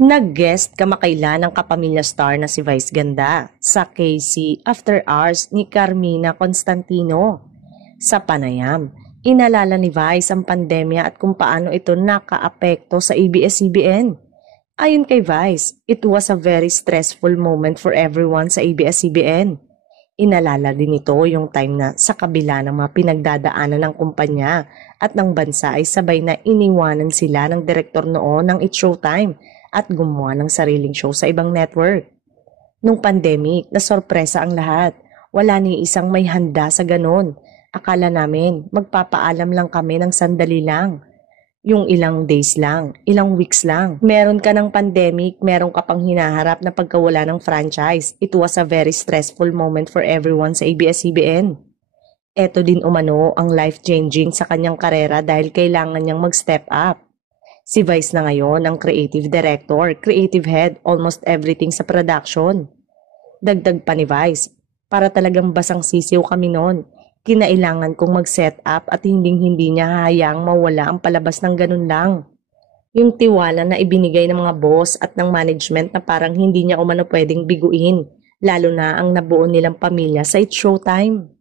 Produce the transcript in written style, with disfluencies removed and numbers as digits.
Nag-guest kamakailan ng kapamilya star na si Vice Ganda sa KC After Hours ni Carmina Constantino. Sa panayam, inalala ni Vice ang pandemya at kung paano ito nakaapekto sa ABS-CBN. Ayon kay Vice, it was a very stressful moment for everyone sa ABS-CBN. Inalala din ito yung time na sa kabila ng mga pinagdadaanan ng kumpanya at ng bansa ay sabay na iniwanan sila ng direktor noon ng It's Showtime at gumawa ng sariling show sa ibang network. Nung pandemic, nasorpresa ang lahat. Wala ni isang may handa sa ganon. Akala namin, magpapaalam lang kami ng sandali lang. Yung ilang days lang, ilang weeks lang. Meron ka ng pandemic, meron ka pang hinaharap na pagkawala ng franchise. It was a very stressful moment for everyone sa ABS-CBN. Eto din umano ang life-changing sa kanyang karera dahil kailangan niyang mag-step up. Si Vice na ngayon ang creative director, creative head, almost everything sa production. Dagdag pa ni Vice, para talagang basang sisiw kami noon. Kinailangan kong mag-set up at hindi niya hahayaang mawala ang palabas ng ganun lang. Yung tiwala na ibinigay ng mga boss at ng management na parang hindi niya umano pwedeng biguin, lalo na ang nabuo nilang pamilya sa It's Showtime.